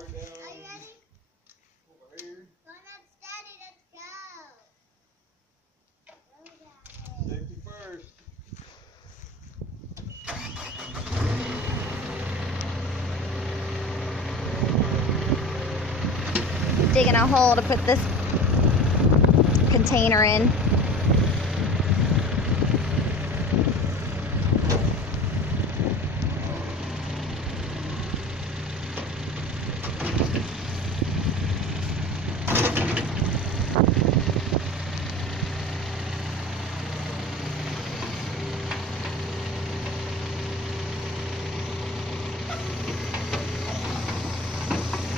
water down. Are you ready? Over here. Going up steady, let's go. Safety first. Digging a hole to put this container in.